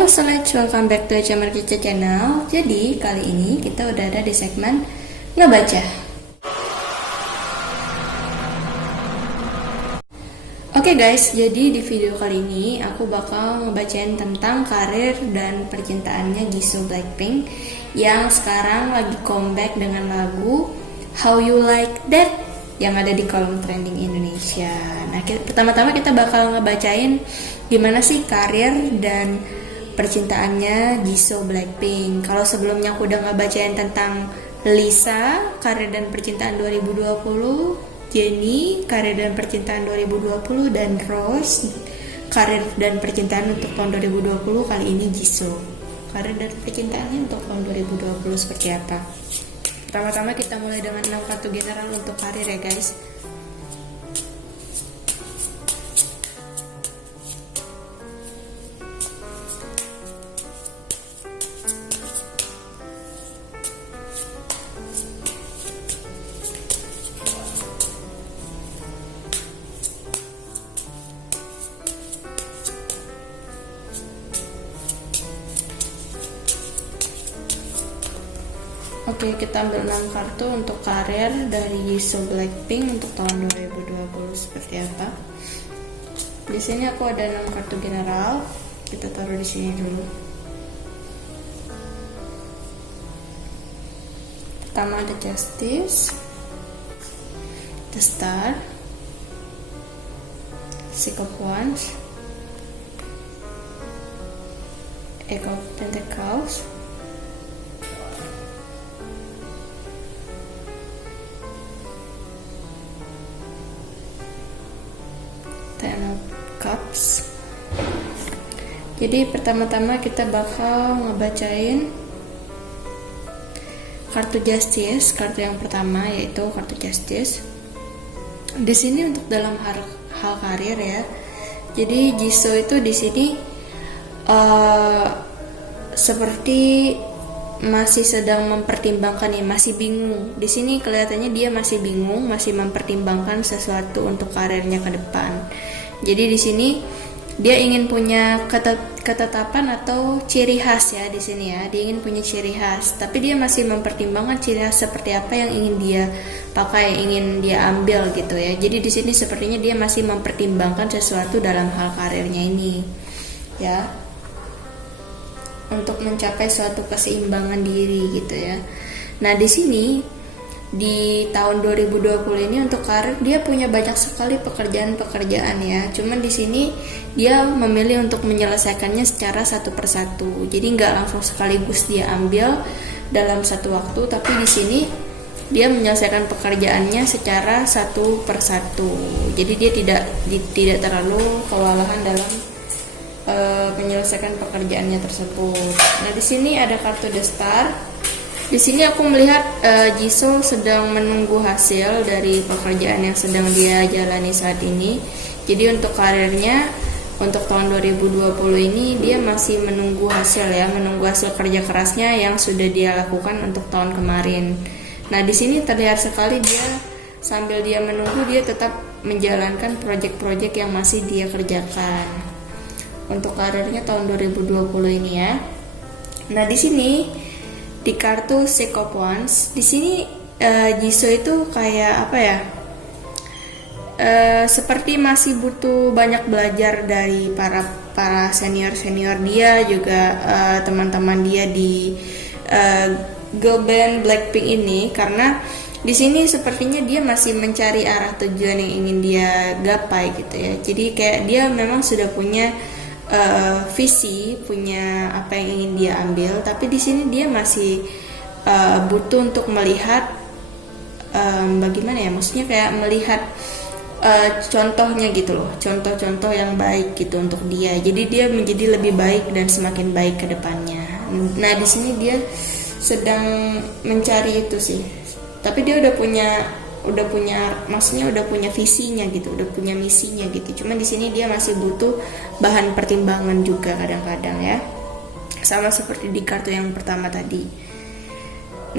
Halo Select, welcome back to HMR Cica Channel. Jadi kali ini kita udah ada di segmen ngebaca. Oke guys, jadi di video kali ini aku bakal ngebacain tentang karir dan percintaannya Jisoo Blackpink yang sekarang lagi comeback dengan lagu How You Like That yang ada di kolom trending Indonesia. Nah, pertama-tama kita bakal ngebacain gimana sih karir dan percintaannya Jisoo Blackpink. Kalau sebelumnya aku udah ngebacain tentang Lisa, karir dan percintaan 2020, Jennie, karir dan percintaan 2020, dan Rose, karir dan percintaan untuk tahun 2020. Kali ini Jisoo, karir dan percintaannya untuk tahun 2020 seperti apa. Pertama-tama kita mulai dengan 6 kartu general untuk karir ya guys. Oke, kita ambil 6 kartu untuk karir dari Jisoo Blackpink untuk tahun 2020 seperti apa. Di sini aku ada 6 kartu general. Kita taruh di sini dulu. Pertama ada Justice, The Star, Six of Wands, Eight of Pentacles, Ten of Cups. Jadi pertama-tama kita bakal ngebacain kartu Justice, kartu yang pertama yaitu kartu Justice. Di sini untuk dalam hal karir ya. Jadi Jisoo itu di sini seperti masih sedang mempertimbangkan ya, masih bingung. Di sini kelihatannya dia masih bingung, masih mempertimbangkan sesuatu untuk karirnya ke depan. Jadi di sini dia ingin punya ketetapan atau ciri khas ya di sini ya. Dia ingin punya ciri khas, tapi dia masih mempertimbangkan ciri khas seperti apa yang ingin dia pakai, ingin dia ambil gitu ya. Jadi di sini sepertinya dia masih mempertimbangkan sesuatu dalam hal karirnya ini. Ya. Untuk mencapai suatu keseimbangan diri gitu ya. Nah, di sini di tahun 2020 ini untuk karir dia punya banyak sekali pekerjaan-pekerjaan ya. Cuman di sini dia memilih untuk menyelesaikannya secara satu persatu. Jadi nggak langsung sekaligus dia ambil dalam satu waktu, tapi di sini dia menyelesaikan pekerjaannya secara satu persatu. Jadi dia tidak terlalu kewalahan dalam menyelesaikan pekerjaannya tersebut. Nah, di sini ada kartu The Star. Di sini aku melihat Jisoo sedang menunggu hasil dari pekerjaan yang sedang dia jalani saat ini. Jadi untuk karirnya untuk tahun 2020 ini dia masih menunggu hasil ya, menunggu hasil kerja kerasnya yang sudah dia lakukan untuk tahun kemarin. Nah, di sini terlihat sekali dia sambil dia menunggu dia tetap menjalankan proyek-proyek yang masih dia kerjakan. Untuk karirnya tahun 2020 ini ya. Nah, di sini di kartu Six of Wands, di sini Jisoo itu kayak apa ya? Seperti masih butuh banyak belajar dari para senior dia, juga teman-teman dia di girl band Blackpink ini, karena di sini sepertinya dia masih mencari arah tujuan yang ingin dia gapai gitu ya. Jadi kayak dia memang sudah punya visi, punya apa yang ingin dia ambil, tapi di sini dia masih butuh untuk melihat bagaimana ya, maksudnya kayak melihat contohnya gitu loh, contoh-contoh yang baik gitu untuk dia. Jadi dia menjadi lebih baik dan semakin baik ke depannya. Nah, di sini dia sedang mencari itu sih. Tapi dia udah punya maksudnya udah punya visinya gitu, udah punya misinya gitu. Cuman di sini dia masih butuh bahan pertimbangan juga kadang-kadang ya. Sama seperti di kartu yang pertama tadi.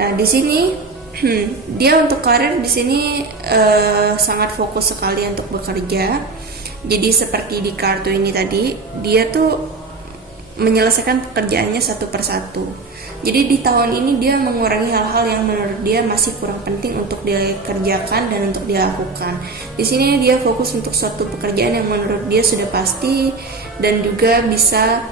Nah, di sini dia untuk karir di sini sangat fokus sekali untuk bekerja. Jadi seperti di kartu ini tadi, dia tuh menyelesaikan pekerjaannya satu persatu. Jadi di tahun ini dia mengurangi hal-hal yang menurut dia masih kurang penting untuk dia kerjakan dan untuk dia lakukan. Di sini dia fokus untuk suatu pekerjaan yang menurut dia sudah pasti dan juga bisa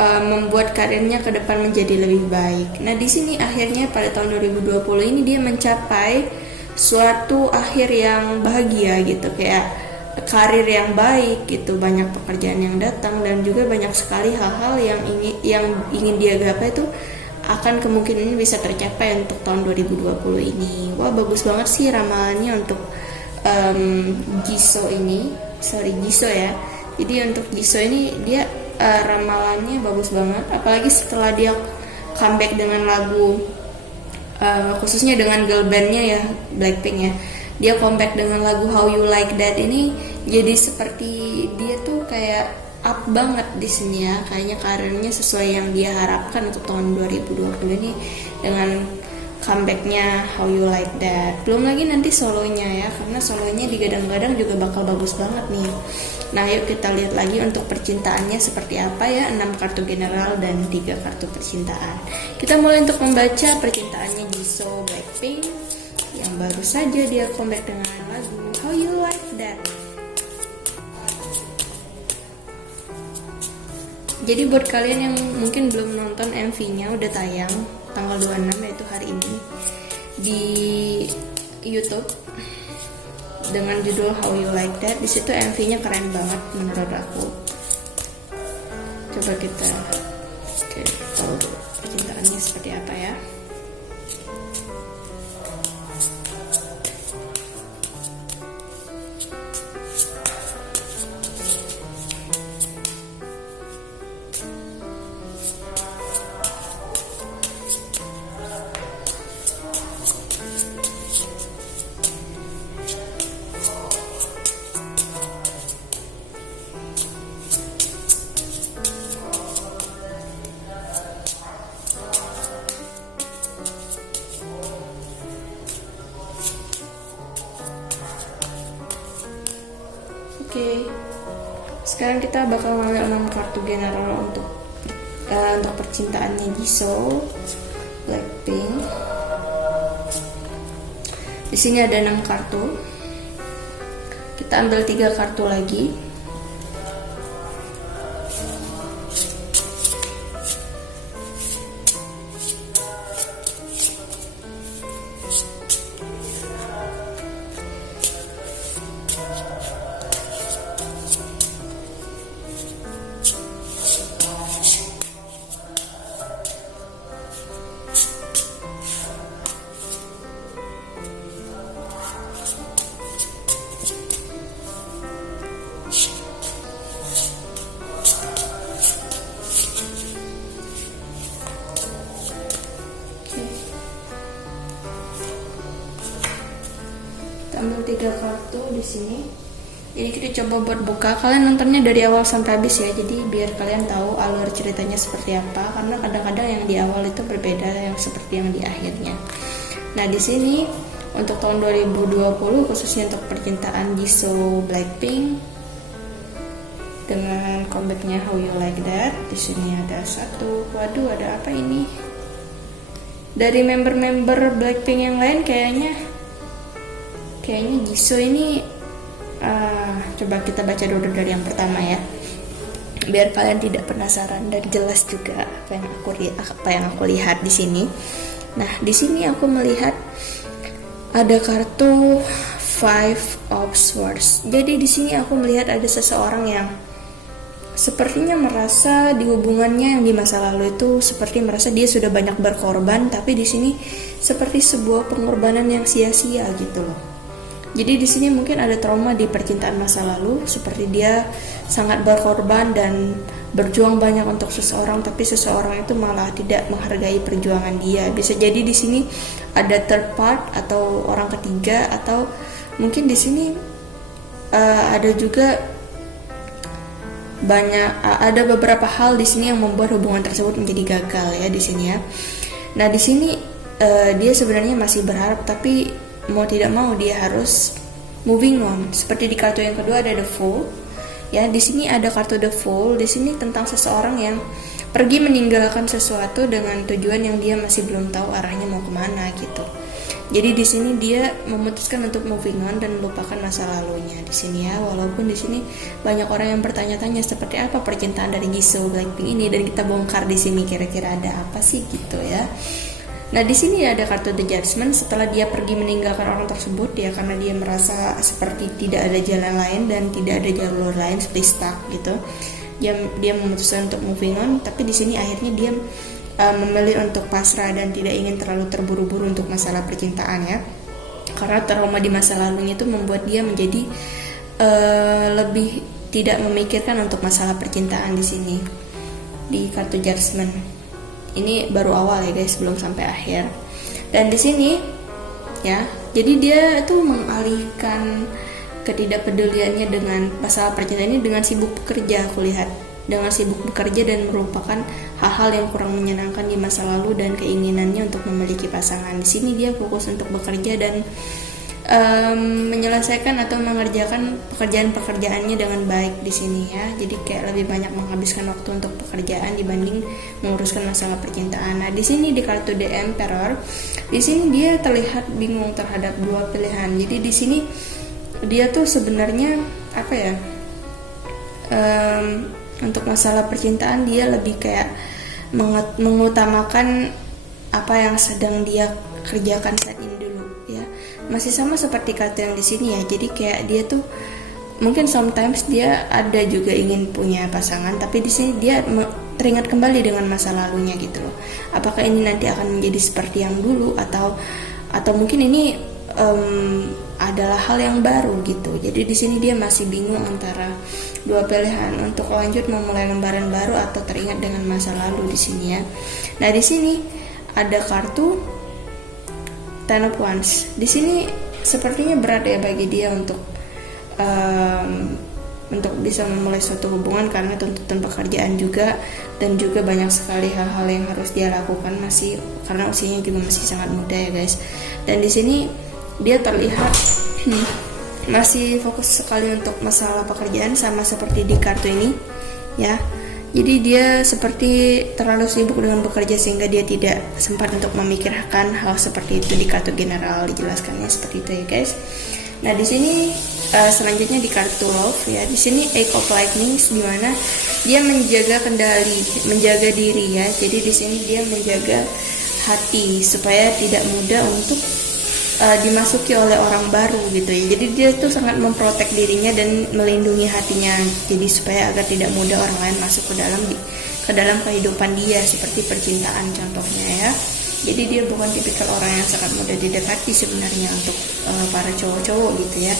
membuat karirnya ke depan menjadi lebih baik. Nah, di sini akhirnya pada tahun 2020 ini dia mencapai suatu akhir yang bahagia gitu, kayak karir yang baik gitu, banyak pekerjaan yang datang dan juga banyak sekali hal-hal yang ingin dia gapai itu akan kemungkinan bisa tercapai untuk tahun 2020 ini. Wah, bagus banget sih ramalannya untuk Jisoo ya. Jadi untuk Jisoo ini dia ramalannya bagus banget, apalagi setelah dia comeback dengan lagu khususnya dengan girl bandnya ya, Blackpink ya. Dia comeback dengan lagu How You Like That ini, jadi seperti dia tuh kayak up banget di sini ya. Kayaknya karirnya sesuai yang dia harapkan untuk tahun 2020 ini dengan comebacknya How You Like That. Belum lagi nanti solonya ya, karena solonya digadang-gadang juga bakal bagus banget nih. Nah, yuk kita lihat lagi untuk percintaannya seperti apa ya, 6 kartu general dan 3 kartu percintaan. Kita mulai untuk membaca percintaannya Jisoo Blackpink yang baru saja dia comeback dengan lagu How You Like That. Jadi buat kalian yang mungkin belum nonton MV-nya, udah tayang tanggal 26 yaitu hari ini di YouTube dengan judul How You Like That. Di situ MV-nya keren banget menurut aku. Coba kita tahu percintaannya seperti apa ya. Oke, sekarang kita bakal ngambil 6 kartu general untuk percintaannya Jisoo Blackpink. Di sini ada 6 kartu. Kita ambil 3 kartu lagi. Ambil 3 kartu di sini. Jadi kita coba buat buka. Kalian nontonnya dari awal sampai habis ya. Jadi biar kalian tahu alur ceritanya seperti apa. Karena kadang-kadang yang di awal itu berbeda yang seperti yang di akhirnya. Nah, di sini untuk tahun 2020 khususnya untuk percintaan Jisoo Blackpink dengan comebacknya How You Like That. Di sini ada satu. Waduh, ada apa ini? Dari member-member Blackpink yang lain kayaknya Jisoo ini coba kita baca dulu dari yang pertama ya, biar kalian tidak penasaran dan jelas juga apa yang aku lihat di sini. Nah, di sini aku melihat ada kartu Five of Swords. Jadi di sini aku melihat ada seseorang yang sepertinya merasa di hubungannya yang di masa lalu itu seperti merasa dia sudah banyak berkorban, tapi di sini seperti sebuah pengorbanan yang sia-sia gitu loh. Jadi di sini mungkin ada trauma di percintaan masa lalu, seperti dia sangat berkorban dan berjuang banyak untuk seseorang, tapi seseorang itu malah tidak menghargai perjuangan dia. Bisa jadi di sini ada third part atau orang ketiga, atau mungkin di sini ada juga ada beberapa hal di sini yang membuat hubungan tersebut menjadi gagal ya di sini ya. Nah, di sini dia sebenarnya masih berharap, tapi mau tidak mau dia harus moving on. Seperti di kartu yang kedua ada The Fool. Ya, di sini ada kartu The Fool. Di sini tentang seseorang yang pergi meninggalkan sesuatu dengan tujuan yang dia masih belum tahu arahnya mau kemana gitu. Jadi di sini dia memutuskan untuk moving on dan melupakan masa lalunya di sini ya. Walaupun di sini banyak orang yang bertanya-tanya seperti apa percintaan dari Jisoo Blackpink ini, dan kita bongkar di sini kira-kira ada apa sih gitu ya. Nah di sini ada kartu The Judgment. Setelah dia pergi meninggalkan orang tersebut ya, karena dia merasa seperti tidak ada jalan lain dan tidak ada jalur lain, seperti stuck gitu. Dia memutuskan untuk moving on, tapi di sini akhirnya dia memilih untuk pasrah dan tidak ingin terlalu terburu-buru untuk masalah percintaan ya, karena trauma di masa lalunya itu membuat dia menjadi lebih tidak memikirkan untuk masalah percintaan di sini di kartu Judgment. Ini baru awal ya guys, belum sampai akhir. Dan di sini ya, jadi dia tuh mengalihkan ketidakpeduliannya dengan masalah percintaan ini dengan sibuk bekerja, aku lihat dengan sibuk bekerja dan merupakan hal-hal yang kurang menyenangkan di masa lalu dan keinginannya untuk memiliki pasangan. Di sini dia fokus untuk bekerja dan menyelesaikan atau mengerjakan pekerjaan-pekerjaannya dengan baik di sini ya. Jadi kayak lebih banyak menghabiskan waktu untuk pekerjaan dibanding menguruskan masalah percintaan. Nah, di sini di kartu The Emperor, di sini dia terlihat bingung terhadap dua pilihan. Jadi di sini dia tuh sebenarnya apa ya? Untuk masalah percintaan dia lebih kayak mengutamakan apa yang sedang dia kerjakan saat ini dulu ya. Masih sama seperti kartu yang di sini ya. Jadi kayak dia tuh mungkin sometimes dia ada juga ingin punya pasangan, tapi di sini dia teringat kembali dengan masa lalunya gitu loh. Apakah ini nanti akan menjadi seperti yang dulu atau mungkin ini adalah hal yang baru gitu. Jadi di sini dia masih bingung antara dua pilihan untuk lanjut memulai lembaran baru atau teringat dengan masa lalu di sini ya. Nah di sini ada kartu Ten of Wands. Di sini sepertinya berat ya bagi dia untuk bisa memulai suatu hubungan karena tuntutan pekerjaan juga, dan juga banyak sekali hal-hal yang harus dia lakukan masih karena usianya juga masih sangat muda ya guys. Dan di sini dia terlihat masih fokus sekali untuk masalah pekerjaan, sama seperti di kartu ini ya. Jadi dia seperti terlalu sibuk dengan bekerja sehingga dia tidak sempat untuk memikirkan hal seperti itu. Di kartu general dijelaskannya seperti itu ya guys. Nah di sini selanjutnya di kartu love ya. Di sini Eight of Lightnings, di mana dia menjaga kendali, menjaga diri ya. Jadi di sini dia menjaga hati supaya tidak mudah untuk dimasuki oleh orang baru gitu ya. Jadi dia tuh sangat memprotek dirinya dan melindungi hatinya, jadi supaya agar tidak mudah orang lain masuk ke dalam kehidupan dia, seperti percintaan contohnya ya. Jadi dia bukan tipikal orang yang sangat mudah didekati sebenarnya untuk para cowok-cowok gitu ya.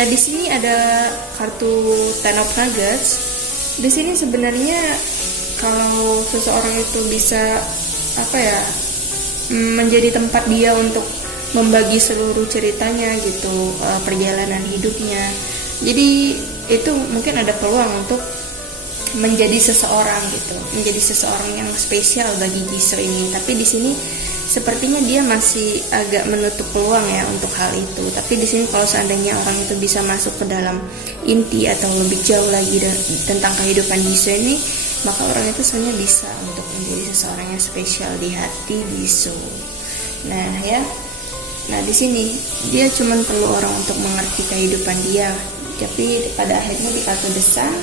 Nah di sini ada kartu Ten of Nuggets. Di sini sebenarnya kalau seseorang itu bisa menjadi tempat dia untuk membagi seluruh ceritanya gitu, perjalanan hidupnya. Jadi itu mungkin ada peluang untuk menjadi seseorang gitu, menjadi seseorang yang spesial bagi Jisoo ini. Tapi di sini sepertinya dia masih agak menutup peluang ya untuk hal itu. Tapi di sini kalau seandainya orang itu bisa masuk ke dalam inti atau lebih jauh lagi tentang kehidupan Jisoo ini, maka orang itu sebenarnya bisa untuk menjadi seseorang yang spesial di hati Jisoo. Nah di sini dia cuma perlu orang untuk mengerti kehidupan dia. Tapi pada akhirnya di kartu The Sun,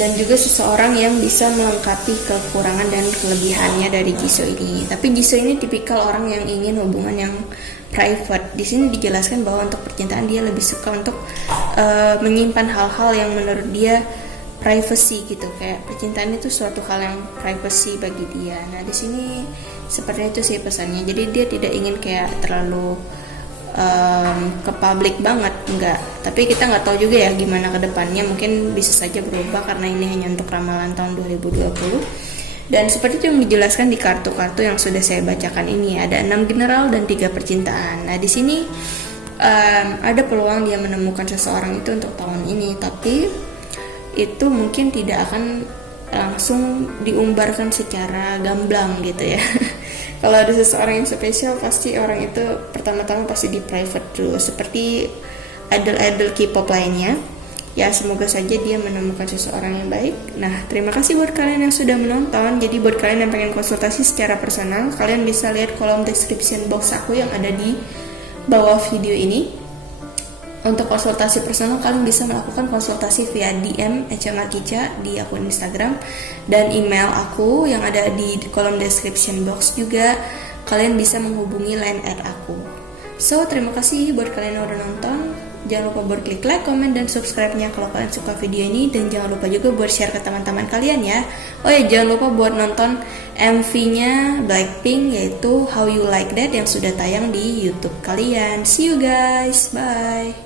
dan juga seseorang yang bisa melengkapi kekurangan dan kelebihannya dari Jisoo ini. Tapi Jisoo ini tipikal orang yang ingin hubungan yang private. Di sini dijelaskan bahwa untuk percintaan dia lebih suka untuk menyimpan hal-hal yang menurut dia privacy gitu, kayak percintaan itu suatu hal yang privacy bagi dia. Nah di sini seperti itu sih pesannya. Jadi dia tidak ingin kayak terlalu ke publik banget, enggak. Tapi kita nggak tahu juga ya gimana ke depannya, mungkin bisa saja berubah karena ini hanya untuk ramalan tahun 2020. Dan seperti itu yang dijelaskan di kartu-kartu yang sudah saya bacakan ini, ada 6 general dan 3 percintaan. Nah di sini ada peluang dia menemukan seseorang itu untuk tahun ini, tapi itu mungkin tidak akan langsung diumbarkan secara gamblang gitu ya. Kalau ada seseorang yang spesial, pasti orang itu pertama-tama pasti di private dulu, seperti idol-idol K-pop lainnya. Ya semoga saja dia menemukan seseorang yang baik. Nah terima kasih buat kalian yang sudah menonton. Jadi buat kalian yang pengen konsultasi secara personal, kalian bisa lihat kolom description box aku yang ada di bawah video ini. Untuk konsultasi personal kalian bisa melakukan konsultasi via DM @markica di akun Instagram, dan email aku yang ada di kolom description box juga. Kalian bisa menghubungi line @aku. So terima kasih buat kalian yang udah nonton. Jangan lupa buat klik like, comment, dan subscribe-nya kalau kalian suka video ini. Dan jangan lupa juga buat share ke teman-teman kalian ya. Oh ya, jangan lupa buat nonton MV-nya Blackpink, yaitu How You Like That, yang sudah tayang di YouTube kalian. See you guys, bye.